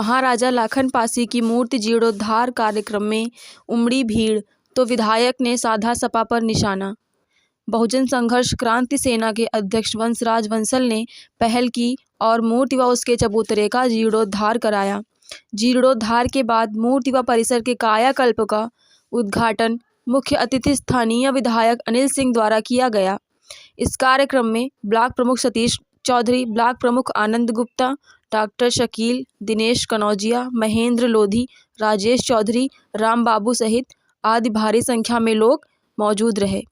महाराजा लाखन पासी की मूर्ति जीर्णोद्धार कार्यक्रम में उमड़ी भीड़ तो विधायक ने साधा सपा पर निशाना। बहुजन संघर्ष क्रांति सेना के अध्यक्ष वंशराज वंसल ने पहल की और मूर्ति व उसके चबूतरे का जीर्णोद्धार कराया। जीर्णोद्धार के बाद मूर्ति व परिसर के कायाकल्प का उद्घाटन मुख्य अतिथि स्थानीय विधायक अनिल सिंह द्वारा किया गया। इस कार्यक्रम में ब्लॉक प्रमुख सतीश चौधरी, ब्लॉक प्रमुख आनंद गुप्ता, डॉक्टर शकील, दिनेश कनौजिया, महेंद्र लोधी, राजेश चौधरी, राम बाबू सहित आदि भारी संख्या में लोग मौजूद रहे।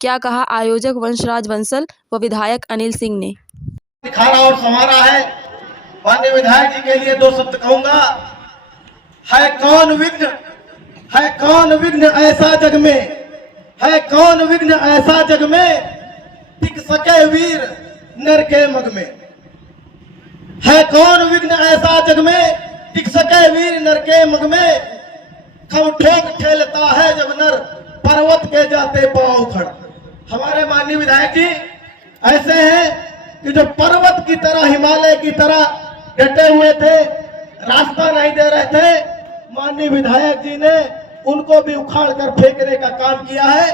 क्या कहा आयोजक वंशराज वंसल व विधायक अनिल सिंह ने? दिखाना और संवारा है। माननीय विधायक जी के लिए दो शब्द कहूंगा। है कौन विघ्न ऐसा जग में, है कौन विघ्न ऐसा जग में, टिक सके वीर नर के मग में। है कौन विघ्न ऐसा जग में, टिक सके वीर नर के मग में। खम ठोक ठेलता है जब नर, पर्वत के जाते पांव उखड़। हमारे माननीय विधायक जी ऐसे हैं कि जो पर्वत की तरह, हिमालय की तरह डटे हुए थे, रास्ता नहीं दे रहे थे। माननीय विधायक जी ने उनको भी उखाड़ कर फेंकने का काम किया है।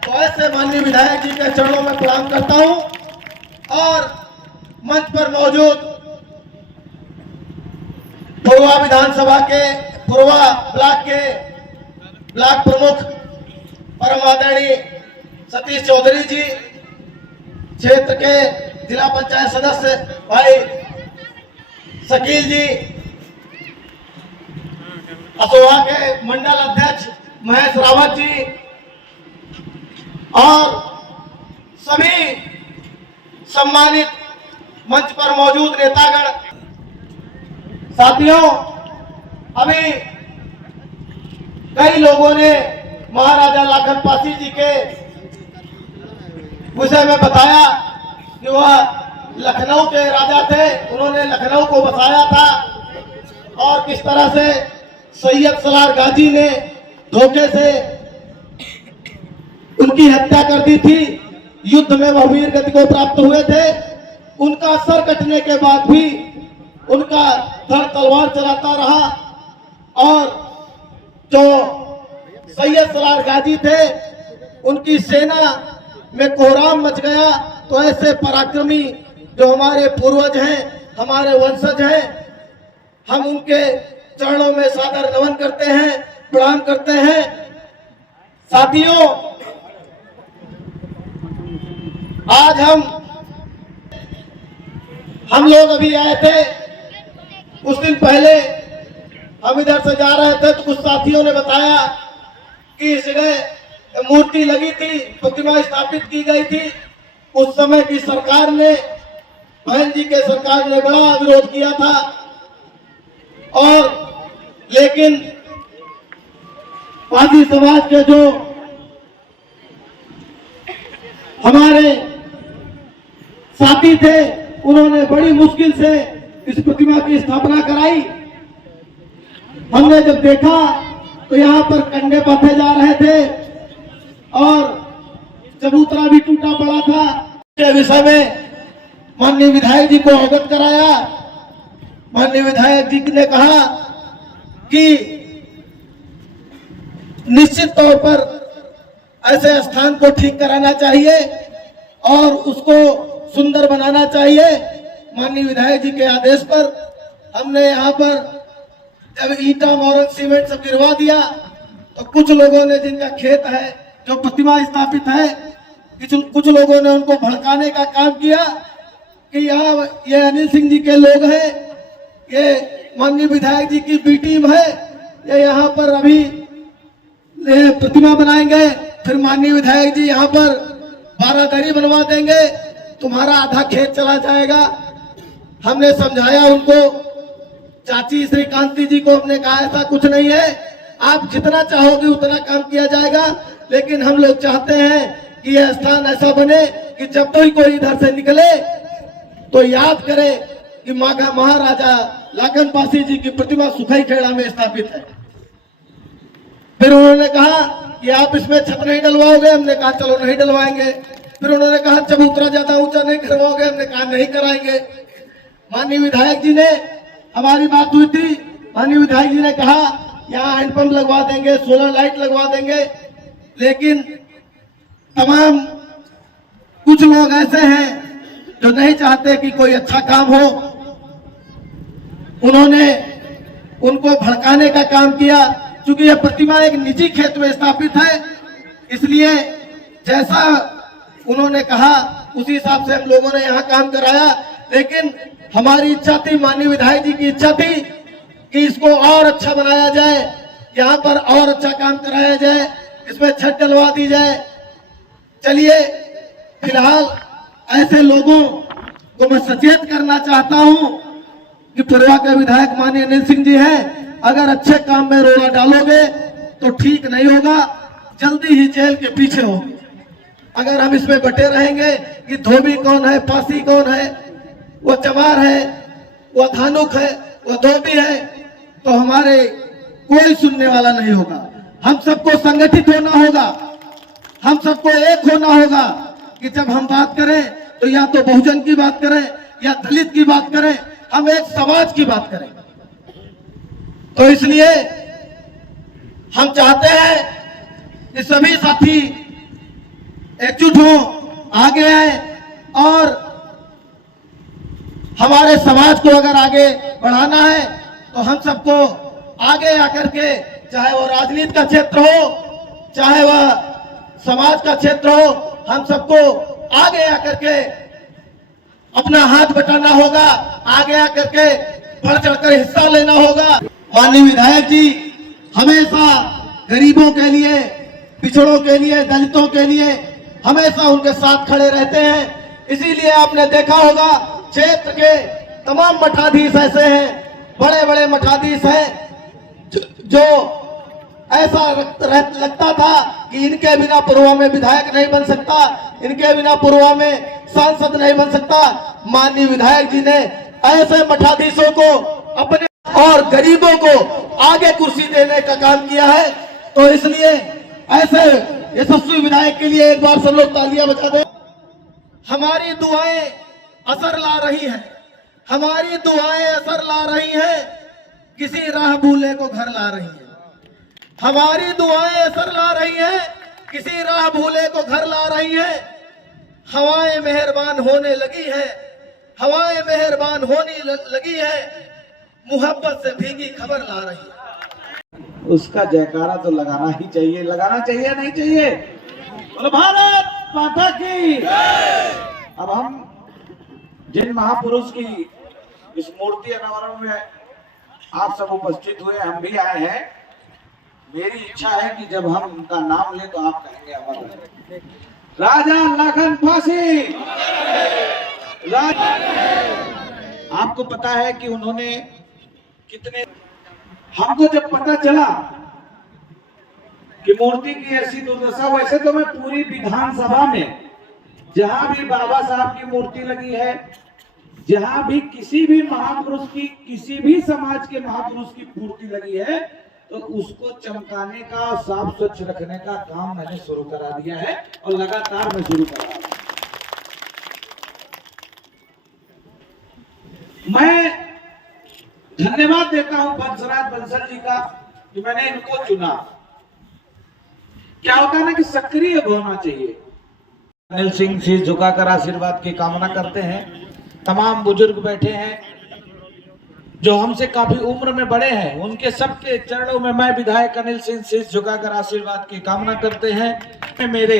तो ऐसे माननीय विधायक जी के चरणों में प्रणाम करता हूं। और मंच पर मौजूद पुरवा विधानसभा के पुरवा ब्लॉक के ब्लॉक प्रमुख परम आदरणीय सतीश चौधरी जी, क्षेत्र के जिला पंचायत सदस्य भाई शकील जी, असोहा के मंडल अध्यक्ष महेश रावत जी और सभी सम्मानित मंच पर मौजूद नेतागण। साथियों, अभी कई लोगों ने महाराजा लाखन पासी जी के विषय में बताया कि वह लखनऊ के राजा थे, उन्होंने लखनऊ को बसाया था और किस तरह से सैयद सलार गाजी ने धोखे से उनकी हत्या कर दी थी। युद्ध में वह वीर गति को प्राप्त हुए थे। उनका सर कटने के बाद भी उनका धड़ तलवार चलाता रहा और जो सैयद सलार गाजी थे उनकी सेना में कोहराम मच गया। तो ऐसे पराक्रमी जो हमारे पूर्वज हैं, हमारे वंशज हैं, हम उनके चरणों में सादर नमन करते हैं, प्रणाम करते हैं। साथियों, आज हम लोग अभी आए थे। कुछ दिन पहले हम इधर से जा रहे थे तो कुछ साथियों ने बताया कि इस जगह मूर्ति लगी थी, प्रतिमा स्थापित की गई थी। उस समय की सरकार ने, बहन जी के सरकार ने बड़ा विरोध किया था। और लेकिन पासी समाज के जो हमारे साथी थे, उन्होंने बड़ी मुश्किल से इस प्रतिमा की स्थापना कराई। हमने जब देखा तो यहाँ पर कंडे बांधे जा रहे थे और चबूतरा भी टूटा पड़ा था। के विषय में माननीय विधायक जी को अवगत कराया। माननीय विधायक जी ने कहा कि निश्चित तौर पर ऐसे स्थान को ठीक कराना चाहिए और उसको सुंदर बनाना चाहिए। माननीय विधायक जी के आदेश पर हमने यहाँ पर जब ईटा, मोरंग, सीमेंट सब गिरवा दिया तो कुछ लोगों ने, जिनका खेत है, जो प्रतिमा स्थापित है, कुछ लोगों ने उनको भड़काने का काम किया कि यहाँ ये अनिल सिंह जी के लोग हैं, ये माननीय विधायक जी की बी टीम है, ये यहाँ पर अभी प्रतिमा बनाएंगे, फिर माननीय विधायक जी यहाँ पर बारादरी बनवा देंगे, तुम्हारा आधा खेत चला जाएगा। हमने समझाया उनको। चाची श्री कांति जी को हमने कहा ऐसा कुछ नहीं है, आप जितना चाहोगे उतना काम किया जाएगा, लेकिन हम लोग चाहते हैं कि यह स्थान ऐसा बने कि जब भी कोई इधर से निकले तो याद करे कि महाराजा लाखन पासी जी की प्रतिमा सुखई खेड़ा में स्थापित है। फिर उन्होंने कहा कि आप इसमें छत नहीं डलवाओगे, हमने कहा चलो नहीं डलवाएंगे। फिर उन्होंने कहा चबूतरा ज्यादा ऊंचा नहीं करवाओगे, हमने कहा नहीं कराएंगे। माननीय विधायक जी ने, हमारी बात हुई थी माननीय विधायक जी ने कहा यहाँ हैंडपंप लगवा देंगे, सोलर लाइट लगवा देंगे, लेकिन तमाम कुछ लोग ऐसे हैं जो नहीं चाहते कि कोई अच्छा काम हो। उन्होंने उनको भड़काने का काम किया। चूंकि यह प्रतिमा एक निजी खेत में स्थापित है, इसलिए जैसा उन्होंने कहा उसी हिसाब से हम लोगों ने यहाँ काम कराया। लेकिन हमारी इच्छा थी, माननीय विधायक जी की इच्छा थी कि इसको और अच्छा बनाया जाए, यहाँ पर और अच्छा काम कराया जाए, इसमें छत डलवा दी जाए। चलिए, फिलहाल ऐसे लोगों को मैं सचेत करना चाहता हूं कि पुरवा के विधायक माननीय अनिल सिंह जी हैं, अगर अच्छे काम में रोड़ा डालोगे तो ठीक नहीं होगा, जल्दी ही जेल के पीछे होगी। अगर हम इसमें बटे रहेंगे कि धोबी कौन है, पासी कौन है, वो चमार है, वो धानुक है, वो धोबी है, तो हमारे कोई सुनने वाला नहीं होगा। हम सबको संगठित होना होगा, हम सबको एक होना होगा कि जब हम बात करें तो या तो बहुजन की बात करें या दलित की बात करें, हम एक समाज की बात करें। तो इसलिए हम चाहते हैं कि सभी साथी एकजुट हो, आगे आए और हमारे समाज को अगर आगे बढ़ाना है तो हम सबको आगे आकर के, चाहे वो राजनीति का क्षेत्र हो, चाहे वह समाज का क्षेत्र हो, हम सबको आगे आकर के अपना हाथ बटाना होगा, आगे आकर के बढ़ चढ़कर हिस्सा लेना होगा। माननीय विधायक जी हमेशा गरीबों के लिए, पिछड़ों के लिए, दलितों के लिए हमेशा उनके साथ खड़े रहते हैं। इसीलिए आपने देखा होगा क्षेत्र के तमाम मठाधीश ऐसे हैं, बड़े बड़े मठाधीश हैं जो ऐसा लगता था कि इनके बिना पुरवा में विधायक नहीं बन सकता, इनके बिना पुरवा में सांसद नहीं बन सकता। माननीय विधायक जी ने ऐसे मठाधीशों को अपने और गरीबों को आगे कुर्सी देने का काम किया है। तो इसलिए ऐसे यशस्वी विधायक के लिए एक बार सब लोग तालियां बजा दें। हमारी दुआएं असर ला रही हैं, हमारी दुआएं असर ला रही हैं, किसी राह भूले को घर ला रही हैं। हमारी दुआएं असर ला रही हैं, किसी राह भूले को घर ला रही हैं। हवाएं मेहरबान होने लगी है, हवाएं मेहरबान होने लगी है, मुहब्बत से भीगी खबर ला रही है। उसका जयकारा तो लगाना ही चाहिए, लगाना चाहिए नहीं चाहिए? बोलो भारत माता की। अब हम जिन महापुरुष की इस मूर्ति अनावरण में आप सब उपस्थित हुए, हम भी आए हैं। मेरी इच्छा है कि जब हम उनका नाम ले तो आप कहेंगे अमर राजा लखन फांसी। आपको पता है कि उन्होंने कितने, हमको जब पता चला कि मूर्ति की ऐसी दुर्दशा, वैसे तो मैं पूरी विधानसभा में जहां भी बाबा साहब की मूर्ति लगी है, जहां भी किसी भी महापुरुष की, किसी भी समाज के महापुरुष की मूर्ति लगी है, तो उसको चमकाने का, साफ स्वच्छ रखने का काम मैंने शुरू करा दिया है और लगातार मैं शुरू कर रहा हूं। मैं धन्यवाद देता हूं वंशराज बंसल जी का कि मैंने इनको चुना। क्या होता है ना कि सक्रिय होना चाहिए। अनिल सिंह से झुकाकर आशीर्वाद की कामना करते हैं। तमाम बुजुर्ग बैठे हैं जो हमसे काफी उम्र में बड़े हैं, उनके सबके चरणों में मैं विधायक अनिल सिंह से झुकाकर आशीर्वाद की कामना करते हैं। मेरे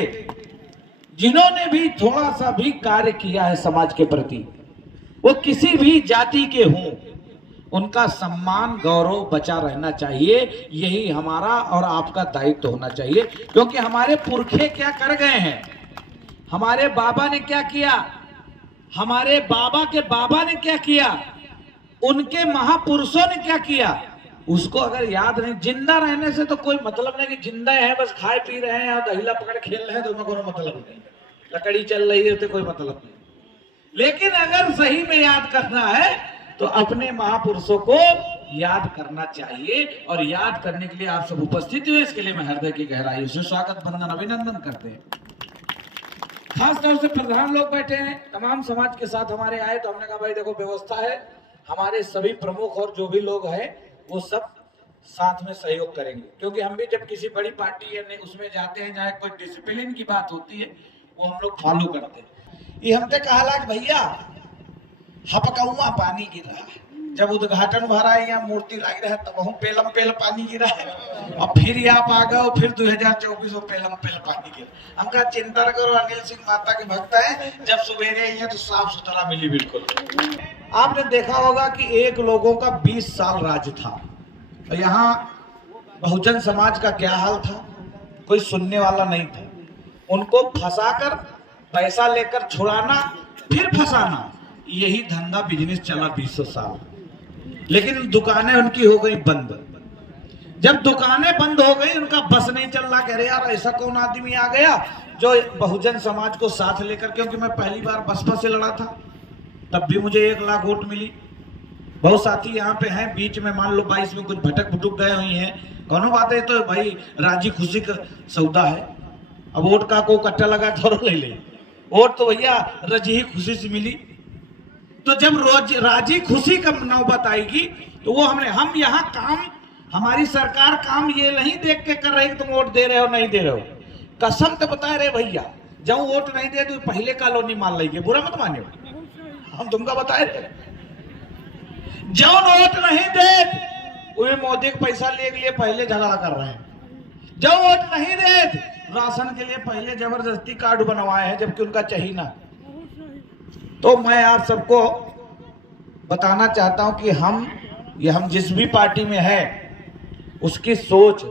जिन्होंने भी थोड़ा सा भी कार्य किया है समाज के प्रति, वो किसी भी जाति के हों, उनका सम्मान गौरव बचा रहना चाहिए। यही हमारा और आपका दायित्व होना चाहिए, क्योंकि हमारे पुरखे क्या कर गए हैं, हमारे बाबा ने क्या किया, हमारे बाबा के बाबा ने क्या किया, उनके महापुरुषों ने क्या किया, उसको अगर याद नहीं, जिंदा रहने से तो कोई मतलब नहीं कि जिंदा है बस खाए पी रहे हैं और दहीला पकड़ खेल रहे हैं तो उनका कोई मतलब नहीं, लकड़ी चल रही है तो कोई मतलब नहीं। लेकिन अगर सही में याद करना है तो अपने महापुरुषों को याद करना चाहिए, और याद करने के लिए आप सब उपस्थित हुए, इसके लिए मैं हृदय की गहराई से स्वागत, वंदन, अभिनंदन करते हैं। खास तौर से प्रधान लोग बैठे हैं, तमाम समाज के साथ हमारे आए, तो हमने कहा भाई देखो व्यवस्था है, हमारे सभी प्रमुख और जो भी लोग हैं वो सब साथ में सहयोग करेंगे, क्योंकि हम भी जब किसी बड़ी पार्टी या उसमें जाते हैं जहाँ कोई डिसिप्लिन की बात होती है वो हम लोग फॉलो करते हैं। ये हमसे कहा कि भैया हपकौआ पानी गिर रहा है, जब उद्घाटन भरा है या मूर्ति लग रहा है तब हम पेलम पेल पानी गिरा है, और फिर आप आ गए फिर 2024 में पेलम पेल पानी गिरा। हम कहा चिंता न करो, अनिल सिंह माता के भक्त है, जब सवेरे आई है तो साफ सुथरा मिली बिल्कुल। आपने देखा होगा कि एक लोगों का 20 साल राज था, और यहाँ बहुजन समाज का क्या हाल था, कोई सुनने वाला नहीं था। उनको फंसाकर पैसा लेकर छुड़ाना फिर फंसाना, यही धंधा बिजनेस चला 20 साल। लेकिन दुकानें उनकी हो गई बंद। जब दुकानें बंद हो गई उनका बस नहीं चल रहा, कह रहे यार ऐसा कौन आदमी आ गया जो बहुजन समाज को साथ लेकर, क्योंकि मैं पहली बार बसपा से लड़ा था तब भी मुझे 1 लाख वोट मिली। बहुत साथी यहाँ पे हैं, बीच में मान लो 22 में कुछ भटक भुटक गए हुई हैं, कौन बात है, तो भाई राजी खुशी का सौदा है। अब वोट का को कट्टा लगा थोड़ा ले ले, वोट तो भैया रजी खुशी से मिली। तो जब रोज राजी खुशी का नौबत आएगी तो वो हम यहाँ काम, हमारी सरकार काम ये नहीं देख के कर रही तुम वोट दे रहे हो नहीं दे रहे हो, कसम तो बता रहे भैया जब वोट नहीं दे तो पहले कॉलोनी मान लेंगे, बुरा मत मानियो, हम तुमका बता रहे जब वोट नहीं दे वो मोदी के पैसा ले लिए पहले झगड़ा कर रहे हैं, जब वोट नहीं दे राशन के लिए पहले जबरदस्ती कार्ड बनवाए हैं जबकि उनका चाहिए ना। तो मैं आप सबको बताना चाहता हूं कि हम जिस भी पार्टी में है उसकी सोच,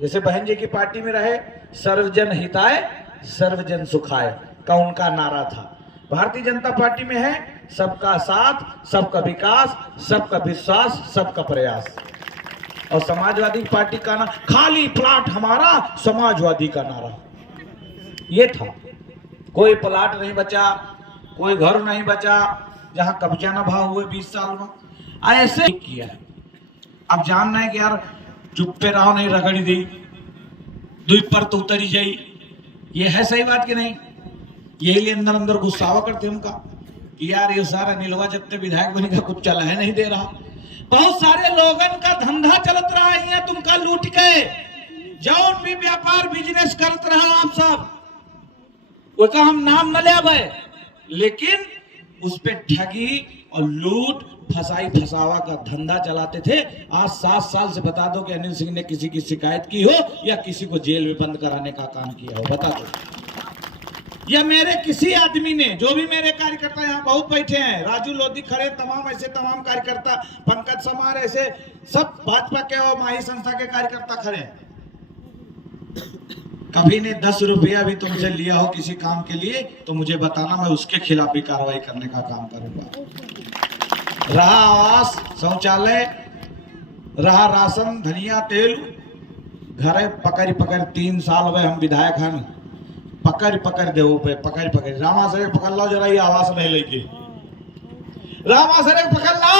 जैसे बहन जी की पार्टी में रहे सर्वजन हिताय सर्वजन सुखाय का उनका नारा था। भारतीय जनता पार्टी में है सबका साथ सबका विकास सबका विश्वास सबका प्रयास, और समाजवादी पार्टी का नारा खाली प्लाट हमारा समाजवादी का नारा ये था। कोई प्लाट नहीं बचा, कोई घर नहीं बचा जहां कब्जा न भाव हुए 20 साल में, ऐसे किया है। अब जानना है कि यार चुप पे रहो नहीं रगड़ी दी दुई पर तो उतरी जाई, ये है सही बात कि नहीं? यही लिए अंदर अंदर गुस्सावा करते हमका कि यार ये सारा नीलवा जब तक विधायक बनेगा कुछ चला है नहीं दे रहा। बहुत सारे लोगन का धंधा चलत रहा है, तुमका लूट के जौन भी व्यापार बिजनेस करत रहा आप सब, उसका हम नाम न ले आवे, लेकिन उस पे ठगी और लूट फसाई फसावा का धंधा चलाते थे। आज 7 साल से बता दो कि अनिल सिंह ने किसी की शिकायत की हो या किसी को जेल में बंद कराने का काम किया हो, बता दो। या मेरे किसी आदमी ने, जो भी मेरे कार्यकर्ता यहाँ बहुत बैठे हैं, राजू लोधी खड़े, तमाम ऐसे तमाम कार्यकर्ता, पंकज समार, ऐसे सब भाजपा के और माही संस्था के कार्यकर्ता खड़े हैं, कभी ने 10 रुपया भी तुमसे लिया हो किसी काम के लिए तो मुझे बताना, मैं उसके खिलाफ भी कार्रवाई करने का काम करूंगा। रहा आवास शौचालय, रहा राशन धनिया तेल, घर पकड़ पकड़ 3 साल में हम विधायक हैं, पकड़ पकड़ दे पे पकड़ रामा सर पकड़ लो जरा, ये आवास नहीं लेके रामा सर पकड़ लो,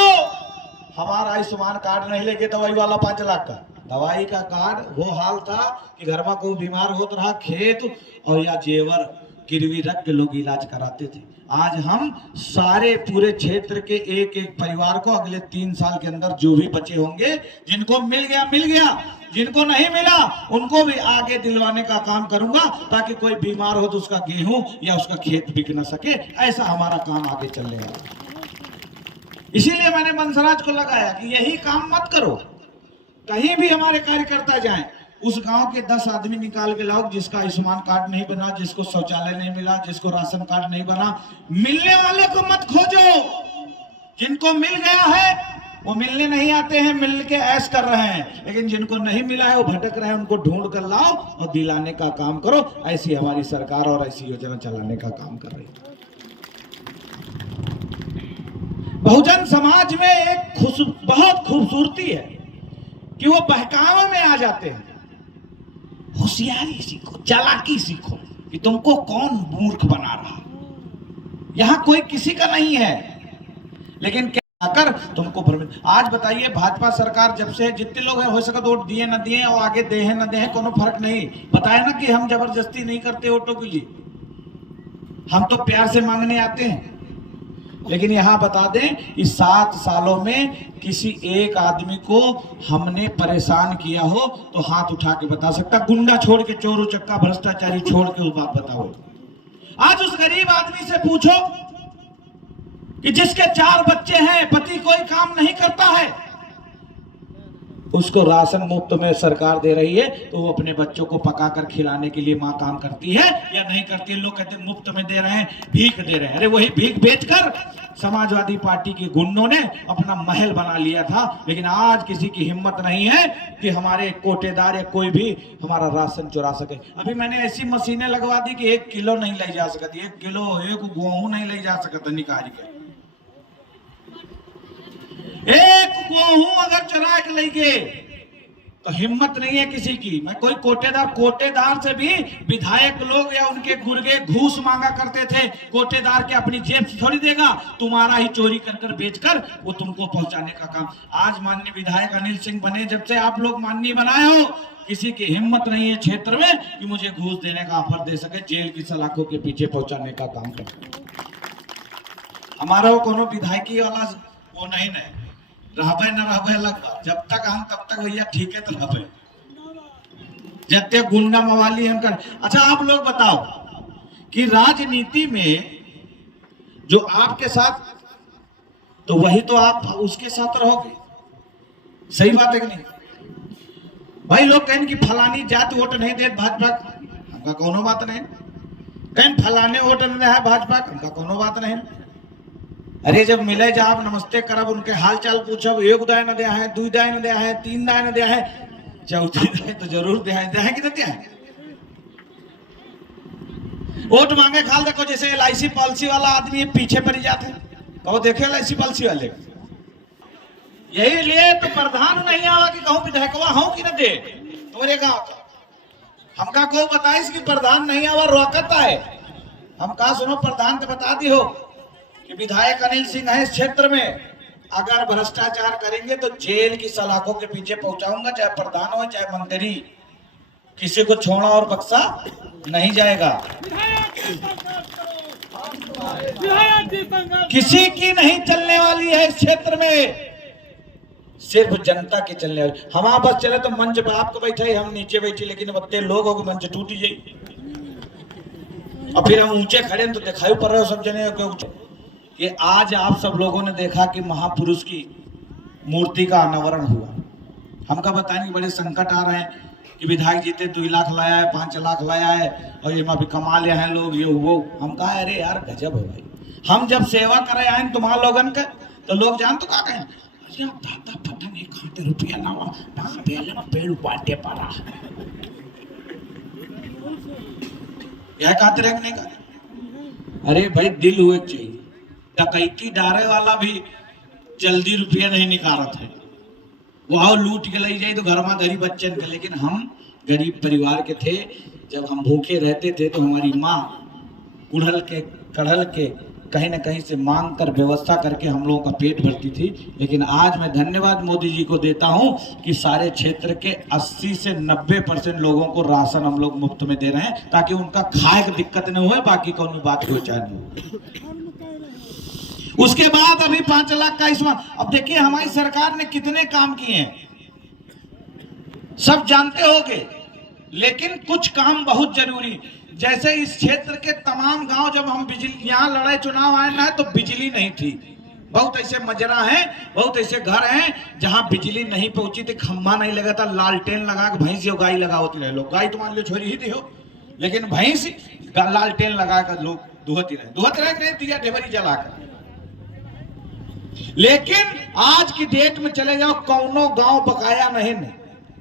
हमारा आयुष्मान कार्ड नहीं लेके दवाई वाला 5 लाख का दवाई का कार्ड। वो हाल था कि घर में कोई बीमार होता रहा, खेत और या जेवर गिरवी रख के लोग इलाज कराते थे। आज हम सारे पूरे क्षेत्र के एक एक परिवार को अगले 3 साल के अंदर जो भी बचे होंगे, जिनको मिल गया, जिनको नहीं मिला उनको भी आगे दिलवाने का काम करूंगा, ताकि कोई बीमार हो तो उसका गेहूं या उसका खेत बिक न सके। ऐसा हमारा काम आगे चलेगा। इसीलिए मैंने बंसराज को लगाया कि यही काम मत करो, कहीं भी हमारे कार्यकर्ता जाएं, उस गांव के 10 आदमी निकाल के लाओ जिसका आयुष्मान कार्ड नहीं बना, जिसको शौचालय नहीं मिला, जिसको राशन कार्ड नहीं बना। मिलने वाले को मत खोजो, जिनको मिल गया है वो मिलने नहीं आते हैं, मिल के ऐश कर रहे हैं, लेकिन जिनको नहीं मिला है वो भटक रहे हैं, उनको ढूंढ कर लाओ और दिलाने का काम करो। ऐसी हमारी सरकार और ऐसी योजना चलाने का काम कर रही है। बहुजन समाज में एक बहुत खूबसूरती है कि वो बहकावे में आ जाते हैं। होशियारी सीखो, चालाकी सीखो कि तुमको कौन मूर्ख बना रहा। यहां कोई किसी का नहीं है, लेकिन क्या कर तुमको आज बताइए, भाजपा सरकार जब से जितने लोग हैं हो सके वोट दिए न दिए और आगे दे न दे कोनो फर्क नहीं। बताए ना कि हम जबरदस्ती नहीं करते वोटों के लिए, हम तो प्यार से मांगने आते हैं। लेकिन यहाँ बता दें कि 7 सालों में किसी एक आदमी को हमने परेशान किया हो तो हाथ उठा के बता सकता, गुंडा छोड़ के, चोर उचक्का भ्रष्टाचारी छोड़ के उस बात बताओ। आज उस गरीब आदमी से पूछो कि जिसके 4 बच्चे हैं, पति कोई काम नहीं करता है, उसको राशन मुफ्त में सरकार दे रही है, तो वो अपने बच्चों को पकाकर खिलाने के लिए माँ काम करती है या नहीं करती है? लोग कहते हैं मुफ्त में दे रहे हैं, भीख दे रहे हैं। अरे वही भीख बेचकर समाजवादी पार्टी के गुंडों ने अपना महल बना लिया था। लेकिन आज किसी की हिम्मत नहीं है कि हमारे कोटेदार या कोई भी हमारा राशन चुरा सके। अभी मैंने ऐसी मशीनें लगवा दी कि 1 किलो नहीं ले जा सकती, 1 किलो 1 गेहूं नहीं ले जा सकता निकाल के। 1 गेहूं अगर चुरा के लेके तो हिम्मत नहीं है किसी की। मैं कोई कोटेदार से भी विधायक लोग या उनके गुर्गे घूस मांगा करते थे। कोटेदार के अपनी जेब से थोड़ी देगा, तुम्हारा ही चोरी कर कर बेचकर वो तुमको पहुंचाने का काम। आज माननीय विधायक अनिल सिंह बने, जब से आप लोग माननीय बनाए हो, किसी की हिम्मत नहीं है क्षेत्र में कि मुझे घूस देने का ऑफर दे सके, जेल की सलाखों के पीछे पहुंचाने का काम कर। हमारा वो कोनो विधायकी वाला वो नहीं है, रहबे न रहबे अलग बात। जब तक हम तब तक भैया ठीक है तो रहबे, जब तक गुंडा मवाली हम कर। अच्छा आप लोग बताओ कि राजनीति में जो आपके साथ, तो वही तो आप उसके साथ रहोगे। सही बात है कि नहीं भाई? लोग कहें कि फलानी जाति वोट नहीं दे भाजपा, हमका कोनो बात नहीं। कहें फलाने वोट नहीं है भाजपा, हमका कोनो बात नहीं। अरे जब मिले जाब नमस्ते करब, उनके हाल चाल पूछब, 1 दाय न दे है, 2 दाय न दे है, 3 दाय न दे है, 4थी दाय तो जरूर दे है कि नहीं है? वोट मांगे खाल देखो, जैसे LIC पॉलिसी वाला आदमी पीछे पड़ जाते हैं, कहो देखे LIC पॉलिसी वाले। यही लिए तो प्रधान नहीं आवा कि कहूं विधायकवा हो कि न दे तुम्हारे गांव का। हमका को बताइस कि प्रधान नहीं आवा रोकता है। हम कहा सुनो प्रधान तो बता दी हो कि विधायक अनिल सिंह है इस क्षेत्र में, अगर भ्रष्टाचार करेंगे तो जेल की सलाखों के पीछे पहुंचाऊंगा, चाहे प्रधान हो चाहे मंत्री, किसी को छोड़ा और बक्सा नहीं जाएगा। किसी की नहीं चलने वाली है इस क्षेत्र में, सिर्फ जनता की चलने वाली। हमारा बस चले तो मंच पर आपको बैठे, हम नीचे बैठे, लेकिन बत्ते लोग हो मंच टूट जाए और फिर हम ऊंचे खड़े तो दिखाई पड़ रहे हो सब जने के। कि आज आप सब लोगों ने देखा कि महापुरुष की मूर्ति का अनावरण हुआ। हमका बताएं कि बड़े संकट आ रहे हैं कि विधायक जीते 2 लाख लाया है, 5 लाख लाया है और ये भी कमा लिया है लोग, ये वो। हम कहा अरे यार गजब है भाई। हम जब सेवा करे आए तुम्हारा लोगन के तो लोग जान तो क्या कहें, अरे दादा पता नहीं खाते रुपया ना पेड़ बांटे पड़ा यह खाते रखने का। अरे भाई दिल हुए चाहिए। डकैती डारे वाला भी जल्दी रुपया नहीं निकालत है, वहां लूट के ले जाए तो घर में गरीब बच्चन के। लेकिन हम गरीब परिवार के थे, जब हम भूखे रहते थे तो हमारी माँ कढ़ल के कहीं ना कहीं से मांग कर व्यवस्था करके हम लोगों का पेट भरती थी। लेकिन आज मैं धन्यवाद मोदी जी को देता हूं कि सारे क्षेत्र के 80 से 90% लोगों को राशन हम लोग मुफ्त में दे रहे हैं, ताकि उनका खाए की दिक्कत न हो, बाकी कौन बात हो चाहे नहीं। उसके बाद अभी 5 लाख का इसमें, अब देखिए हमारी सरकार ने कितने काम किए हैं सब जानते होंगे, लेकिन कुछ काम बहुत जरूरी। जैसे इस क्षेत्र के तमाम गांव, जब हम बिजली यहाँ लड़ाई चुनाव आए ना तो बिजली नहीं थी। बहुत ऐसे मजरा हैं, बहुत ऐसे घर हैं जहां बिजली नहीं पहुंची थी, खंभा नहीं लगा था, लालटेन लगा के भैंस और गाय लगा होती रहे। लोग गाय तो मान लो छोड़ी ही थी हो, लेकिन भैंस लालटेन लगा कर लोग दुहती रहे दिया ढेबरी जलाकर। लेकिन आज की डेट में चले जाओ, कौनो गांव बकाया नहीं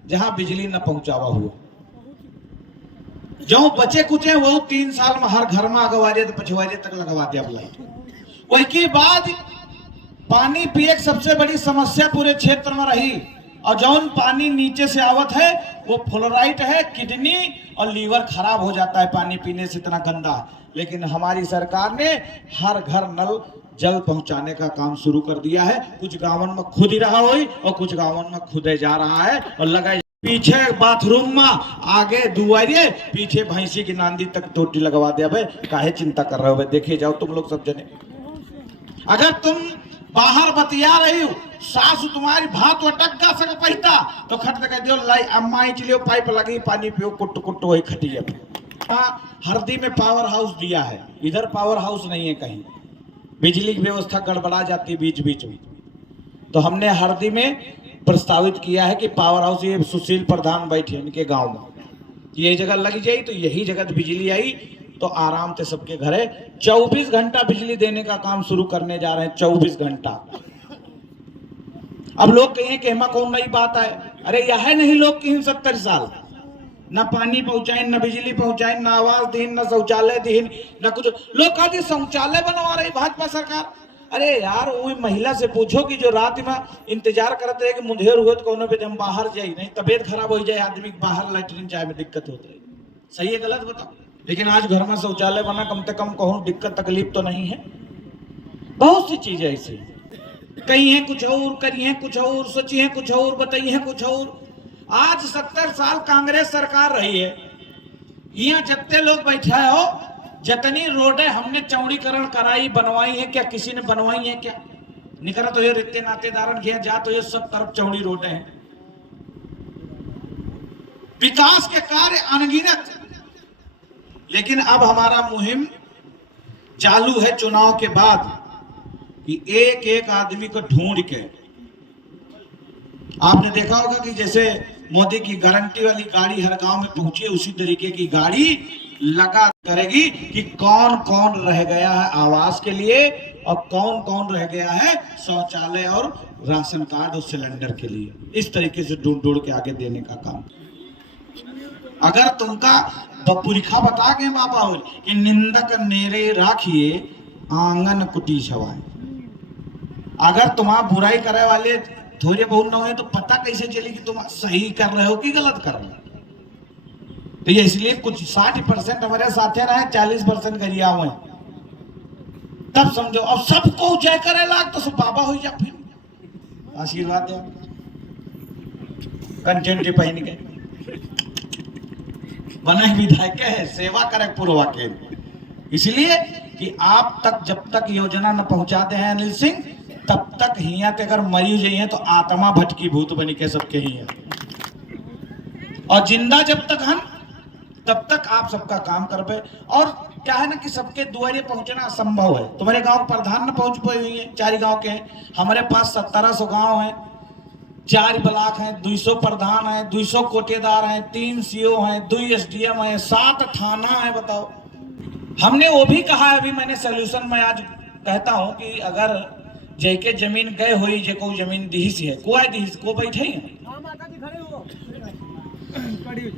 जहां बिजली न पहुंचावा हुआ। जो बचे कुचे वो 3 साल में हर घर में अगवाजे तो पछवाजे तक लगवा दिया लाइट। वही के बाद पानी पिए सबसे बड़ी समस्या पूरे क्षेत्र में रही, और जौन पानी नीचे से आवत है वो फ्लोराइड है, किडनी और लीवर खराब हो जाता है पानी पीने से, इतना गंदा। लेकिन हमारी सरकार ने हर घर नल जल पहुंचाने का काम शुरू कर दिया है। कुछ गांवों में खुद ही रहा हुई और कुछ गांवों में खुदे जा रहा है, और लगा पीछे बाथरूम में, आगे दुआरे, पीछे भैंसी की नांदी तक टोटी लगवा दिया। भाई काहे चिंता कर रहे हो भाई, देखे जाओ तुम लोग सब जने। अगर तुम बाहर बतिया रही हो, सासु तुम्हारी भात अटक गा सक पहिता तो खट कह दियो लाई अम्मा ही चलियो पाइप लगी पानी पियो कुट कुट वही खटिया। हरदी में पावर हाउस दिया है, इधर पावर हाउस नहीं है, कहीं बिजली की व्यवस्था गड़बड़ा जाती है बीच बीच में। तो हमने हरदी में प्रस्तावित किया है कि पावर हाउस, ये सुशील प्रधान बैठे इनके गांव में, ये जगह लग जाई तो यही जगह बिजली आई तो आराम से सबके घरे 24 घंटा बिजली देने का काम शुरू करने जा रहे हैं। 24 घंटा। अब लोग कहें कि हमें कौन नई बात है, अरे यह है नहीं लोग की 70 साल न पानी पहुंचाए, न बिजली पहुंचाए, न आवास दीन, न शौचालय दीन, न कुछ। लोग कहते शौचालय बनवा रही भाजपा सरकार। अरे यार वो महिला से पूछो कि जो रात में इंतजार करते रहे कि मुंधेर हुए तो कौन पे हम बाहर जाए, नहीं तबीयत खराब हो जाए आदमी बाहर लैट्रिन जाए में दिक्कत होती है। सही है गलत बताओ? लेकिन आज घर में शौचालय बना, कम से कम कहूँ दिक्कत तकलीफ तो नहीं है। बहुत सी चीजें ऐसी कही है कुछ और, करी है कुछ और, सोची है कुछ और, बताई है कुछ और। आज 70 साल कांग्रेस सरकार रही है, यहाँ जितने लोग बैठे हो, जितनी रोडें हमने चौड़ीकरण कराई बनवाई है क्या? किसी ने बनवाई है क्या? निकला तो ये रिश्ते नातेदारन किया जा तो ये सब तरफ चौड़ी रोडें हैं। विकास के कार्य अनगिनत। लेकिन अब हमारा मुहिम चालू है चुनाव के बाद कि एक एक आदमी को ढूंढ के, आपने देखा होगा कि जैसे मोदी की गारंटी वाली गाड़ी हर गांव में पहुंची है, उसी तरीके की गाड़ी लगा करेगी कि कौन कौन रह गया है आवास के लिए और कौन कौन रह गया है शौचालय और राशन कार्ड और सिलेंडर के लिए। इस तरीके से ढूंढ ढूंढ के आगे देने का काम। अगर तुमका पुरिखा बता के बाबा हो कि निंदक नेरे राखिए आंगन कुटी छवाए, अगर तुम्हारा बुराई करे वाले थोड़े बहुत ना हो तो पता कैसे चले कि तुम सही कर रहे हो कि गलत कर रहे हो? तो ये इसलिए कुछ 60% हमारे साथे रहे, 40% गरिया हुए, तब समझो। अब सबको जय करे लाग तो सब बाबा हो जा, फिर आशीर्वाद दो कंटेंट पहन के बने विधायक है, सेवा करे पूर्वा के। इसलिए कि आप तक जब तक योजना न पहुंचाते हैं अनिल सिंह, तब तक हिया ते अगर मरी जाइए तो आत्मा भटकी भूत बनी के सबके ही है, और जिंदा जब तक हम तब तक आप सबका काम कर पे। और क्या है ना कि सबके दुआरे पहुंचना असंभव है। तुम्हारे गांव प्रधान न पहुंच पाए हुई है, 4 गांव के हैं, हमारे पास 1700 गांव हैं, 4 ब्लॉक हैं, 200 प्रधान हैं, 200 कोटेदार हैं, 3 सीओ हैं, 2 एसडीएम हैं, 7 थाना है। बताओ, हमने वो भी कहा है, अभी मैंने सोल्यूशन में आज कहता हूं कि अगर जैके जमीन गए हुई जे को जमीन दिहिस है, कोई दिहिस को बैठे हैं,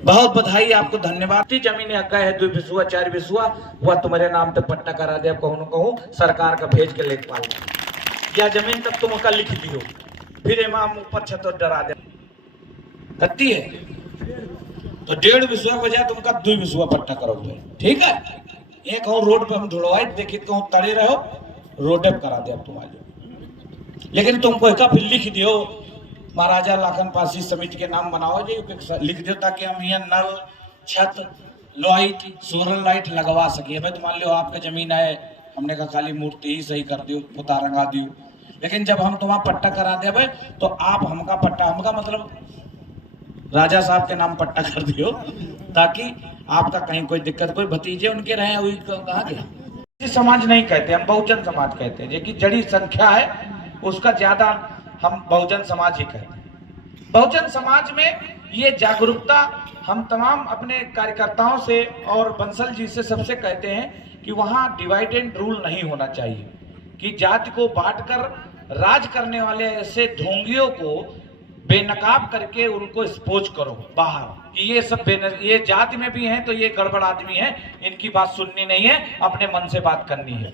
बहुत बधाई आपको, धन्यवाद। जमीन गए है 2 बिसुआ 4 बिसुआ, वह तुम्हारे नाम पे पट्टा करा दे, कहूँ न कहूँ सरकार का भेज के लेखपाल, या जमीन तक तुम लिख दियो, फिर इमाम ऊपर छत डरा दे करती है तो 1.5 बिसुआ के बजाय तुमका 2 बिसुआ पट्टा करोगे, ठीक है? एक कहूँ रोड पे हम ढुलवाई देखिए, कहूँ तड़े रहो रोड पे करा दे अब तुम्हारे। लेकिन तुमको फिर लिख दियो महाराजा लाखन पासी समिति के नाम बनाओ जी, लिख दो ताकि हम यहाँ नल छत लाइट सोलर लाइट लगवा सके। भाई तो मान लो आपका जमीन है, हमने कहा खाली मूर्ति ही सही कर दियो, पुता रंगा दियो, लेकिन जब हम तुम्हारा पट्टा करा दे भाई तो आप हमका पट्टा, हमका मतलब राजा साहब के नाम पट्टा कर दियो, ताकि आपका कहीं कोई दिक्कत, कोई भतीजे उनके रहे वही कहा गया। समाज नहीं कहते हम, बहुजन समाज कहते हैं, जो जड़ी संख्या है उसका ज्यादा हम बहुजन समाज ही कहते हैं। बहुजन समाज में ये जागरूकता हम तमाम अपने कार्यकर्ताओं से और बंसल जी से सबसे कहते हैं कि वहाँ डिवाइड एंड रूल नहीं होना चाहिए, कि जाति को बांटकर राज करने वाले ऐसे ढोंगियों को बेनकाब करके उनको स्पोज करो बाहर, कि ये सब ये जाति में भी हैं तो ये गड़बड़ आदमी है, इनकी बात सुननी नहीं है, अपने मन से बात करनी है।